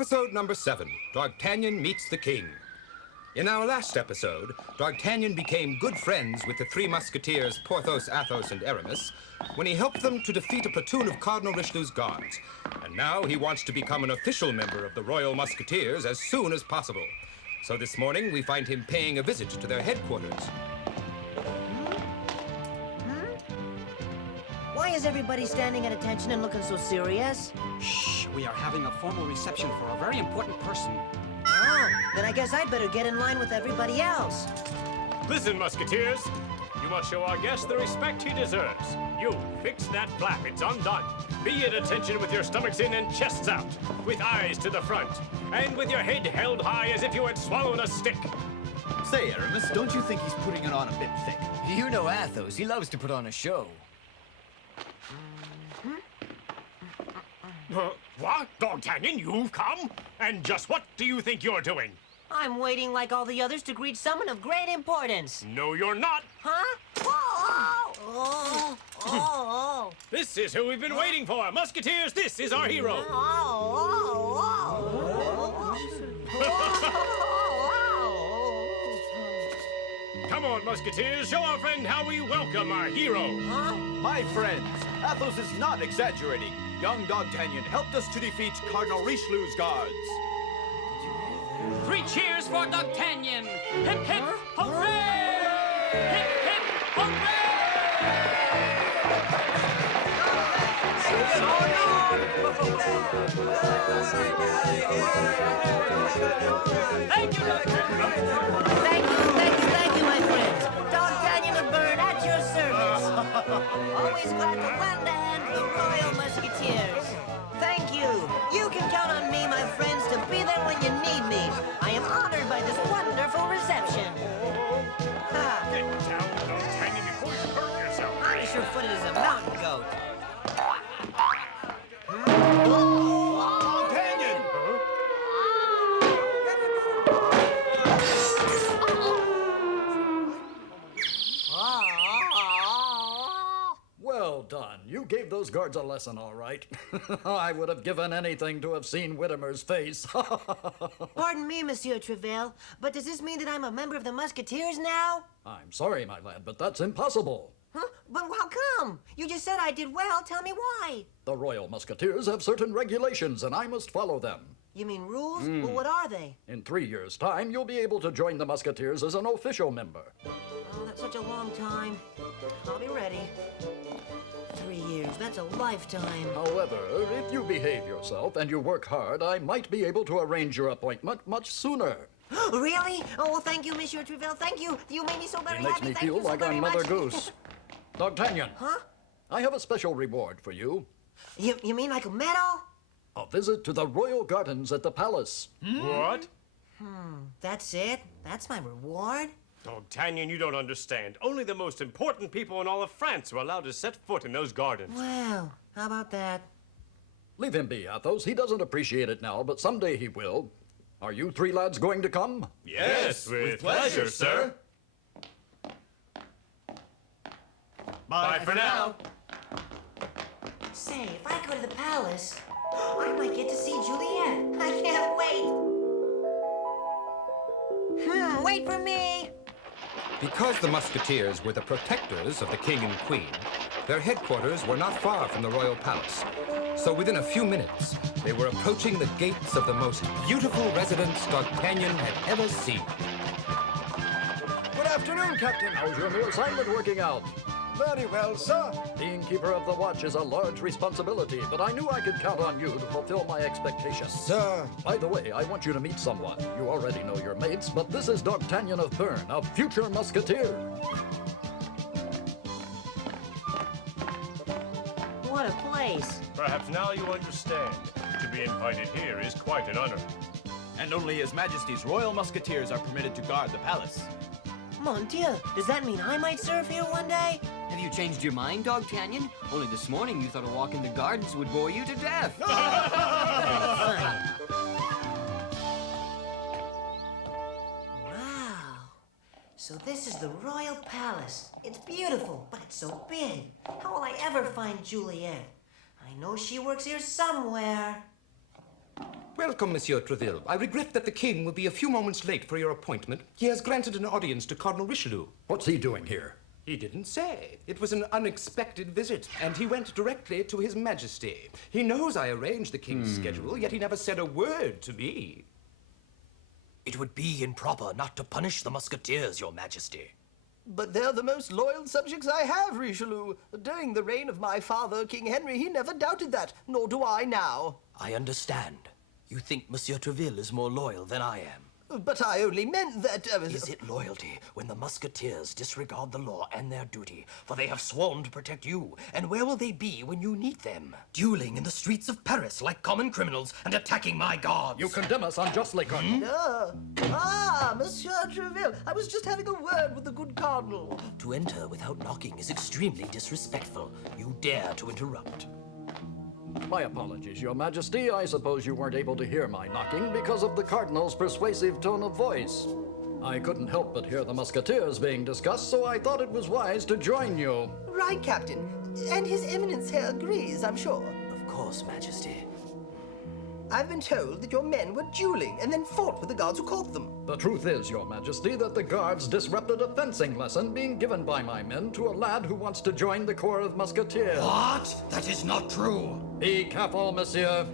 Episode number 7, Dogtanian meets the king. In our last episode, Dogtanian became good friends with the Three Musketeers, Porthos, Athos, and Aramis, when he helped them to defeat a platoon of Cardinal Richelieu's guards. And now he wants to become an official member of the Royal Musketeers as soon as possible. So this morning, we find him paying a visit to their headquarters. Why is everybody standing at attention and looking so serious? Shh, we are having a formal reception for a very important person. Oh, then I guess I'd better get in line with everybody else. Listen, Musketeers. You must show our guest the respect he deserves. You, fix that flap. It's undone. Be at attention with your stomachs in and chests out, with eyes to the front, and with your head held high as if you had swallowed a stick. Say, Aramis, don't you think he's putting it on a bit thick? You know Athos. He loves to put on a show. What? Dogtanian, you've come? And just what do you think you're doing? I'm waiting like all the others to greet someone of great importance. No, you're not. Huh? Oh. This is who we've been waiting for. Musketeers, this is our hero. Come on, Musketeers, show our friend how we welcome our hero. Huh? My friends, Athos is not exaggerating. Young Dogtanian helped us to defeat Cardinal Richelieu's guards. 3 cheers for Dogtanian! Hip, hip, hooray! Hip, hip, hooray! Thank you, Dogtanian! Thank you, my friends. Dogtanian of Bern at your service. Always glad to lend a hand to the Royal Musketeers. Thank you. You can count on me, my friends, to be there when you need me. I am honored by this wonderful reception. Get down, Dogtanian, before you hurt yourself. I'm sure-footed as a mountain goat. Dogtanian! Well done. You gave those guards a lesson, all right. I would have given anything to have seen Whittemer's face. Pardon me, Monsieur Treville, but does this mean that I'm a member of the Musketeers now? I'm sorry, my lad, but that's impossible. Huh? But how come? You just said I did well. Tell me why. The Royal Musketeers have certain regulations, and I must follow them. You mean rules? Well, what are they? In 3 years' time, you'll be able to join the Musketeers as an official member. Oh, that's such a long time. I'll be ready. 3 years, that's a lifetime. However, if you behave yourself and you work hard, I might be able to arrange your appointment much sooner. Really? Oh, well, thank you, Monsieur Treville. Thank you. You made me so very It makes happy. me Thank feel you so like very I'm much. Mother Goose. Dogtanian. Huh? I have a special reward for you. You mean like a medal? A visit to the royal gardens at the palace. What? That's it? That's my reward? Dogtanian, you don't understand. Only the most important people in all of France are allowed to set foot in those gardens. Well, how about that? Leave him be, Athos. He doesn't appreciate it now, but someday he will. Are you 3 lads going to come? Yes, with pleasure, sir. Bye for now. Say, if I go to the palace, I might get to see Juliet. I can't wait. Wait for me. Because the Musketeers were the protectors of the king and queen, their headquarters were not far from the royal palace. So within a few minutes, they were approaching the gates of the most beautiful residence Dogtanian had ever seen. Good afternoon, Captain. How's your new assignment working out? Very well, sir. Being keeper of the watch is a large responsibility, but I knew I could count on you to fulfill my expectations. Sir. By the way, I want you to meet someone. You already know your mates, but this is Dogtanian of Bern, a future musketeer. What a place. Perhaps now you understand. To be invited here is quite an honor. And only His Majesty's Royal Musketeers are permitted to guard the palace. Mon Dieu, does that mean I might serve here one day? Have you changed your mind, Dogtanian? Only this morning you thought a walk in the gardens would bore you to death. Fine. Wow. So this is the royal palace. It's beautiful, but it's so big. How will I ever find Juliet? I know she works here somewhere. Welcome, Monsieur Treville. I regret that the king will be a few moments late for your appointment. He has granted an audience to Cardinal Richelieu. What's he doing here? He didn't say. It was an unexpected visit, and he went directly to His Majesty. He knows I arranged the king's schedule, yet he never said a word to me. It would be improper not to punish the Musketeers, Your Majesty. But they're the most loyal subjects I have, Richelieu. During the reign of my father, King Henry, he never doubted that, nor do I now. I understand. You think Monsieur Treville is more loyal than I am. But I only meant that... Is it loyalty when the Musketeers disregard the law and their duty? For they have sworn to protect you. And where will they be when you need them? Dueling in the streets of Paris like common criminals and attacking my guards. You condemn us unjustly, Cardinal. Monsieur Treville, I was just having a word with the good cardinal. To enter without knocking is extremely disrespectful. You dare to interrupt. My apologies, Your Majesty. I suppose you weren't able to hear my knocking because of the Cardinal's persuasive tone of voice. I couldn't help but hear the Musketeers being discussed, so I thought it was wise to join you. Right, Captain. And His Eminence here agrees, I'm sure. Of course, Majesty. I've been told that your men were dueling and then fought with the guards who caught them. The truth is, Your Majesty, that the guards disrupted a fencing lesson being given by my men to a lad who wants to join the Corps of Musketeers. What? That is not true. Be careful, monsieur.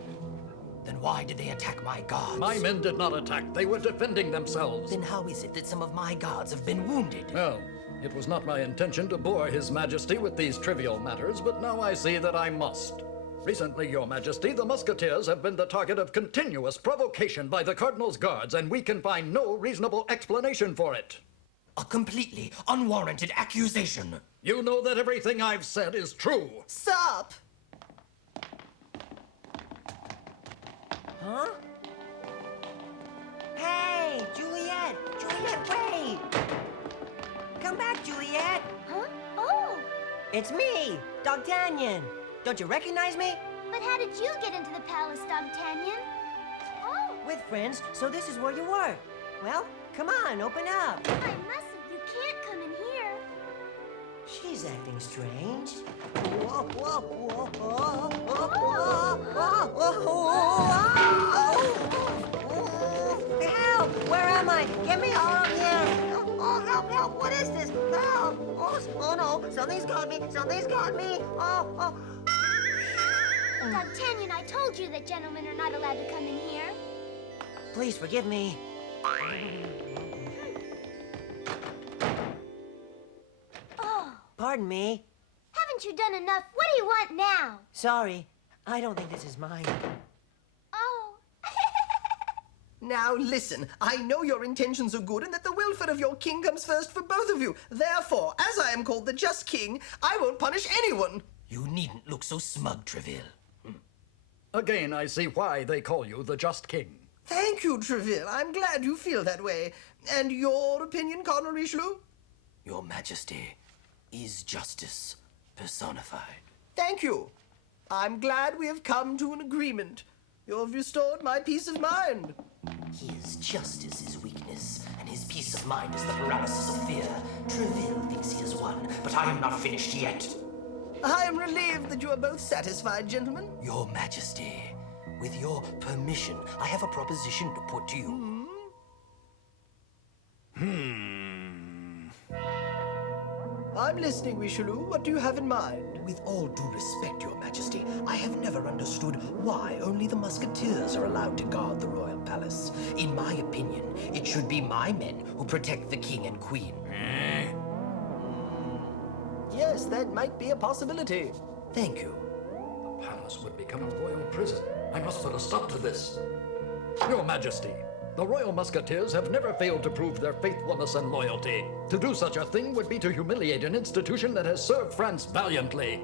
Then why did they attack my guards? My men did not attack. They were defending themselves. Then how is it that some of my guards have been wounded? Well, it was not my intention to bore His Majesty with these trivial matters, but now I see that I must. Recently, Your Majesty, the Musketeers have been the target of continuous provocation by the Cardinal's guards, and we can find no reasonable explanation for it. A completely unwarranted accusation. You know that everything I've said is true. Stop! Huh? Hey, Juliet! Juliet, wait! Come back, Juliet! Huh? Oh! It's me, Dogtanian. Don't you recognize me? But how did you get into the palace, Dogtanian? Oh! With friends, so this is where you work. Well, come on, open up. I mustn't. You can't come in here. She's acting strange. Whoa, whoa, whoa, whoa, whoa, whoa, whoa. Help! Where am I? Get me out of here! Oh, help, help! What is this? Help! Oh no! Something's got me! Something's got me! Oh. Dogtanian, I told you that gentlemen are not allowed to come in here. Please forgive me. Oh. Pardon me. Haven't you done enough? What do you want now? Sorry. I don't think this is mine. Oh. Now listen, I know your intentions are good and that the welfare of your king comes first for both of you. Therefore, as I am called the just king, I won't punish anyone. You needn't look so smug, Treville. Again, I see why they call you the Just King. Thank you, Treville. I'm glad you feel that way. And your opinion, Cardinal Richelieu? Your Majesty is justice personified. Thank you. I'm glad we have come to an agreement. You have restored my peace of mind. His justice is weakness, and his peace of mind is the paralysis of fear. Treville thinks he has won, but I am not finished yet. I am relieved that you are both satisfied, gentlemen. Your Majesty, with your permission, I have a proposition to put to you. I'm listening, Richelieu. What do you have in mind? With all due respect, Your Majesty, I have never understood why only the Musketeers are allowed to guard the royal palace. In my opinion, it should be my men who protect the king and queen. Yes, that might be a possibility. Thank you. The palace would become a royal prison. I must put a stop to this. Your Majesty, the Royal Musketeers have never failed to prove their faithfulness and loyalty. To do such a thing would be to humiliate an institution that has served France valiantly.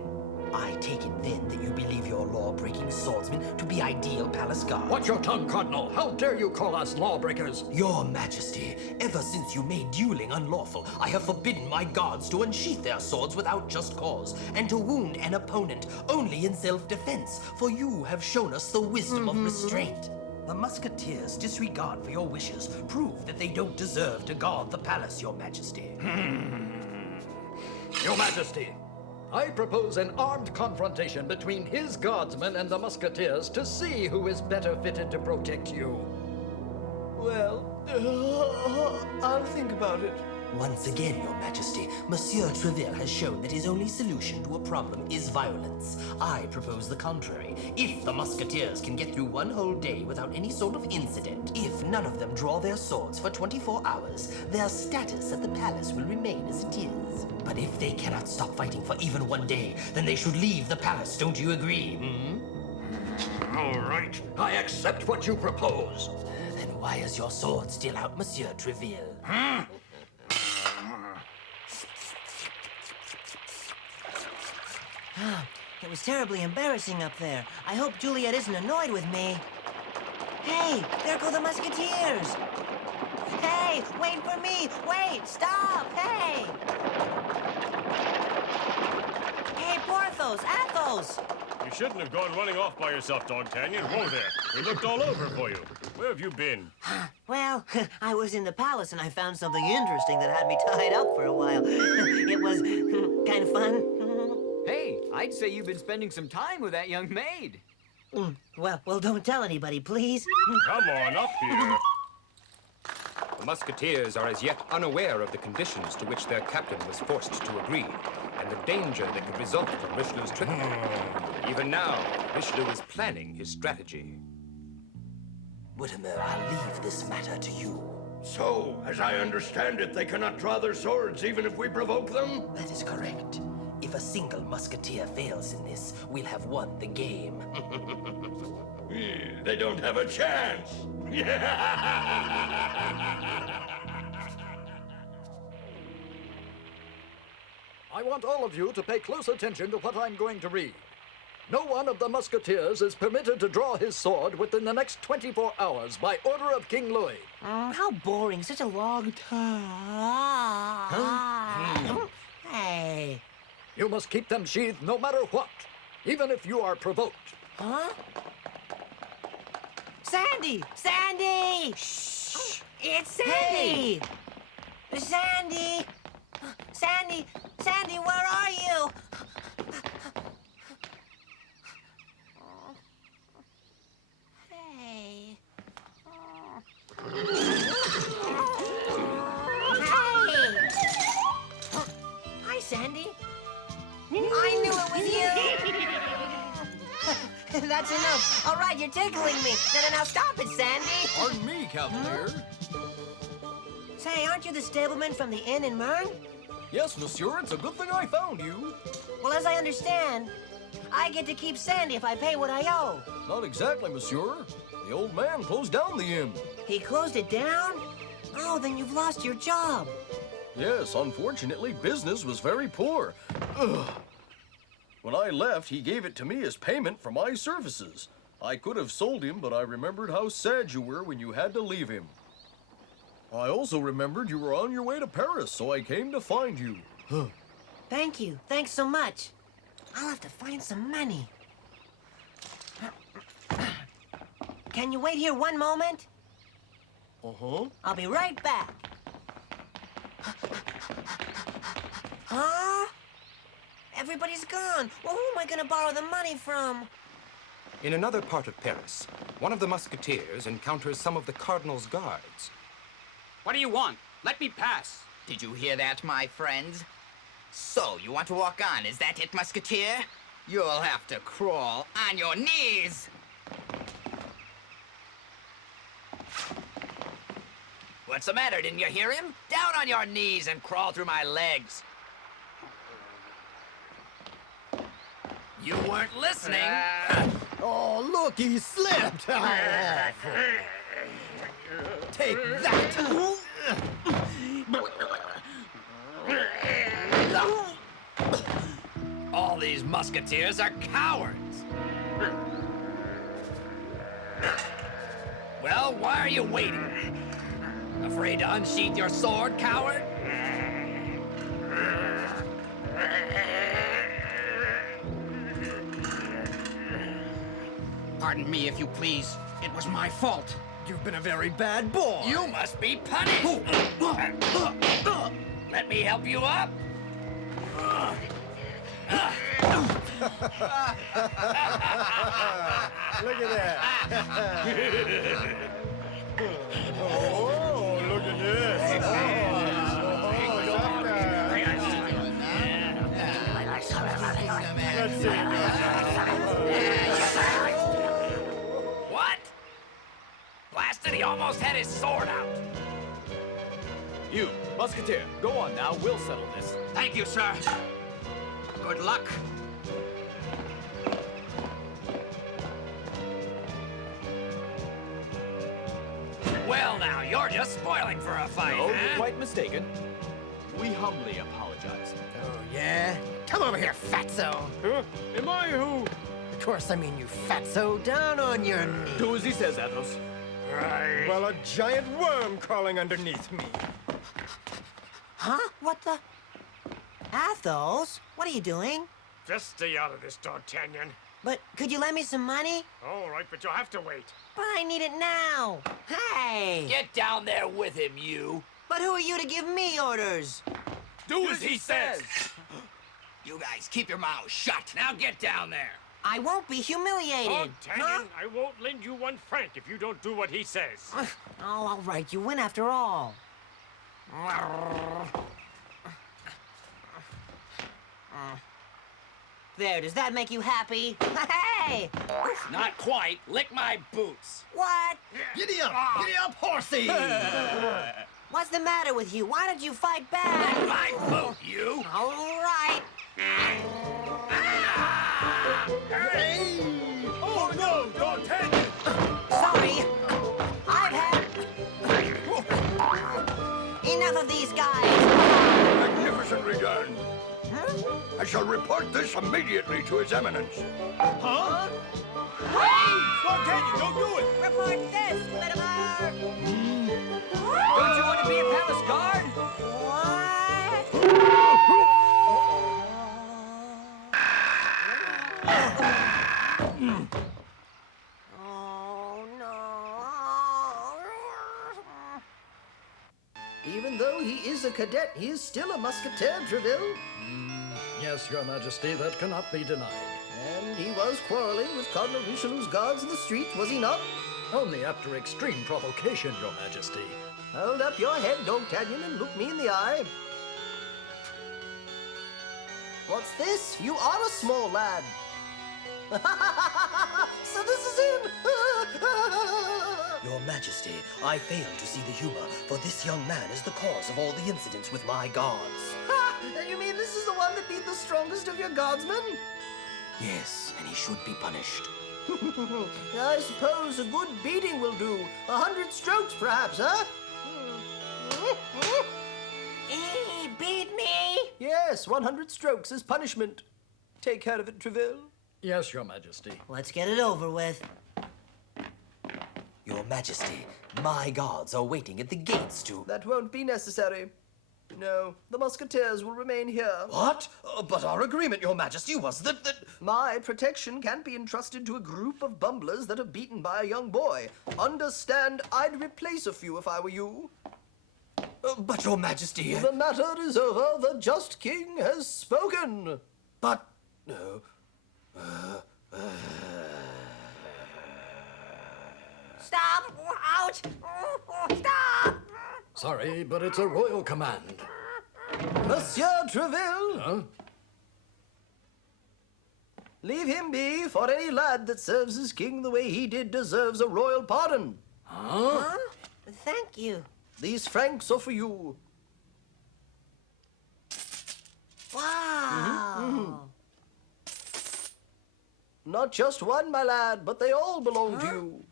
I take it then that you believe your law-breaking swordsmen to be ideal palace guards. Watch your tongue, Cardinal. How dare you call us lawbreakers? Your Majesty, ever since you made dueling unlawful, I have forbidden my guards to unsheath their swords without just cause, and to wound an opponent only in self-defense, for you have shown us the wisdom of restraint. The Musketeers' disregard for your wishes prove that they don't deserve to guard the palace, Your Majesty. Your Majesty, I propose an armed confrontation between his guardsmen and the Musketeers to see who is better fitted to protect you. Well, I'll think about it. Once again, Your Majesty, Monsieur Treville has shown that his only solution to a problem is violence. I propose the contrary. If the Musketeers can get through one whole day without any sort of incident, if none of them draw their swords for 24 hours, their status at the palace will remain as it is. But if they cannot stop fighting for even one day, then they should leave the palace, don't you agree, All right, I accept what you propose. Then why is your sword still out, Monsieur Treville? It was terribly embarrassing up there. I hope Juliet isn't annoyed with me. Hey, there go the Musketeers! Hey, wait for me! Wait, stop! Hey! Hey, Porthos, Athos! You shouldn't have gone running off by yourself, Dogtanian. Whoa there. We looked all over for you. Where have you been? Well, I was in the palace and I found something interesting that had me tied up for a while. It was kind of fun. Hey, I'd say you've been spending some time with that young maid. Well, don't tell anybody, please. Come on up here. The Musketeers are as yet unaware of the conditions to which their captain was forced to agree, and the danger that could result from Richelieu's trickery. Even now, Richelieu is planning his strategy. Whittemer, I'll leave this matter to you. So, as I understand it, they cannot draw their swords even if we provoke them? That is correct. If a single musketeer fails in this, we'll have won the game. They don't have a chance. I want all of you to pay close attention to what I'm going to read. No one of the Musketeers is permitted to draw his sword within the next 24 hours by order of King Louis. How boring, such a long time. Hey. You must keep them sheathed no matter what, even if you are provoked. Huh? Sandy! Sandy! Shh! It's Sandy! Hey. Sandy! Sandy! Sandy, where are you? Hey. Hey! Hi, Sandy. I knew it was you! That's enough. All right, you're tickling me. Now stop it, Sandy. Pardon me, Cavalier. Say, aren't you the stableman from the inn in Mern? Yes, monsieur, it's a good thing I found you. Well, as I understand, I get to keep Sandy if I pay what I owe. Not exactly, monsieur. The old man closed down the inn. He closed it down? Oh, then you've lost your job. Yes, unfortunately, business was very poor. Ugh. When I left, he gave it to me as payment for my services. I could have sold him, but I remembered how sad you were when you had to leave him. I also remembered you were on your way to Paris, so I came to find you. Thank you. Thanks so much. I'll have to find some money. Can you wait here one moment? Uh-huh. I'll be right back. Huh? Everybody's gone. Well, who am I gonna borrow the money from? In another part of Paris, one of the Musketeers encounters some of the Cardinal's guards. What do you want? Let me pass. Did you hear that, my friends? So, you want to walk on, is that it, Musketeer? You'll have to crawl on your knees! What's the matter, didn't you hear him? Down on your knees and crawl through my legs. You weren't listening. Oh, look, he slipped! Take that! All these musketeers are cowards. Well, why are you waiting? Afraid to unsheath your sword, coward? Pardon me, if you please. It was my fault. You've been a very bad boy. You must be punished. Let me help you up. Look at that. Oh, look at this. Let's see. What? Blasted, he almost had his sword out. You, Musketeer, go on now. We'll settle this. Thank you, sir. Good luck. Well, now, you're just spoiling for a fight, No, huh? you're quite mistaken. We humbly apologize. Oh, yeah? Come over here, fatso. Huh? Am I who? Of course, I mean you fatso. Down on your knees. Do as he says, Athos. Right. Well, a giant worm crawling underneath me. Huh? What the? Athos? What are you doing? Just stay out of this, Dogtanian. But could you lend me some money? All right, but you'll have to wait. But I need it now. Hey! Get down there with him, you. But who are you to give me orders? Do as he says. You guys, keep your mouths shut. Now get down there. I won't be humiliated. Dogtanian, I won't lend you 1 franc if you don't do what he says. Oh, all right. You win after all. There, does that make you happy? Hey! Not quite. Lick my boots. What? Giddy up, horsey! What's the matter with you? Why don't you fight back? Lick my boot, you. All right. Hey! Oh, no, Dogtanian! Sorry. I've had... Enough of these guys. Magnificently done. I shall report this immediately to His Eminence. Huh? Hey! Dogtanian, don't do it! Report this, Whittimer. Don't you want to be a palace guard? Oh, no. Even though he is a cadet, he is still a musketeer, Treville. Yes, Your Majesty, that cannot be denied. And he was quarreling with Cardinal Richelieu's guards in the street, was he not? Only after extreme provocation, Your Majesty. Hold up your head, Dogtanian, and look me in the eye. What's this? You are a small lad. So this is him! Your Majesty, I fail to see the humor, for this young man is the cause of all the incidents with my guards. Ha! You mean this is the one that beat the strongest of your guardsmen? Yes, and he should be punished. I suppose a good beating will do. 100 strokes, perhaps, huh? He beat me. Yes, 100 strokes as punishment. Take care of it, Treville. Yes, Your Majesty. Let's get it over with. Your Majesty, my guards are waiting at the gates to... That won't be necessary. No, the Musketeers will remain here. What? But our agreement, Your Majesty, was that... My protection can't be entrusted to a group of bumblers that are beaten by a young boy. Understand, I'd replace a few if I were you. But, Your Majesty... The matter is over. The just king has spoken. But... No. Stop! Ouch! Stop! Sorry, but it's a royal command. Monsieur Treville! Huh? Leave him be, for any lad that serves his king the way he did deserves a royal pardon. Huh? Thank you. These francs are for you. Wow. Not just one, my lad, but they all belong to you.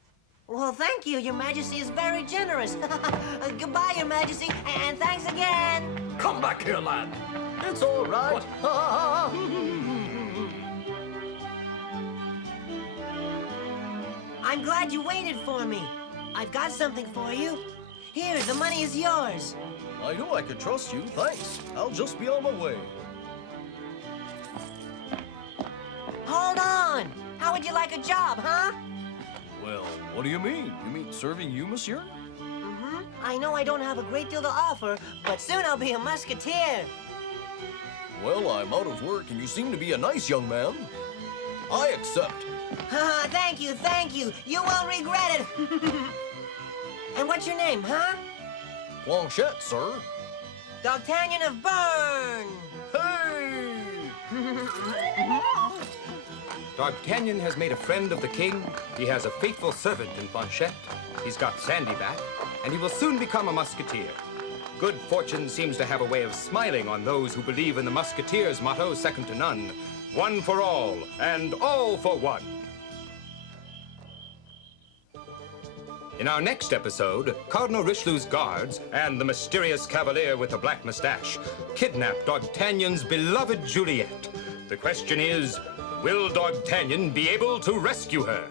Well, thank you. Your Majesty is very generous. Goodbye, Your Majesty, and thanks again. Come back here, lad. It's all right. I'm glad you waited for me. I've got something for you. Here, the money is yours. I knew I could trust you, thanks. I'll just be on my way. Hold on. How would you like a job, huh? Well, what do you mean? You mean serving you, monsieur? I know I don't have a great deal to offer, but soon I'll be a musketeer. Well, I'm out of work, and you seem to be a nice young man. I accept. Thank you, thank you. You won't regret it. And what's your name, huh? Planchette, sir. Dogtanian of Bern. Hey! Dogtanian has made a friend of the king. He has a faithful servant in Planchette. He's got Sandy back, and he will soon become a musketeer. Good fortune seems to have a way of smiling on those who believe in the Musketeers' motto, second to none: one for all, and all for one. In our next episode, Cardinal Richelieu's guards and the mysterious cavalier with the black mustache kidnap Dogtanian's beloved Juliet. The question is, will Dogtanian be able to rescue her?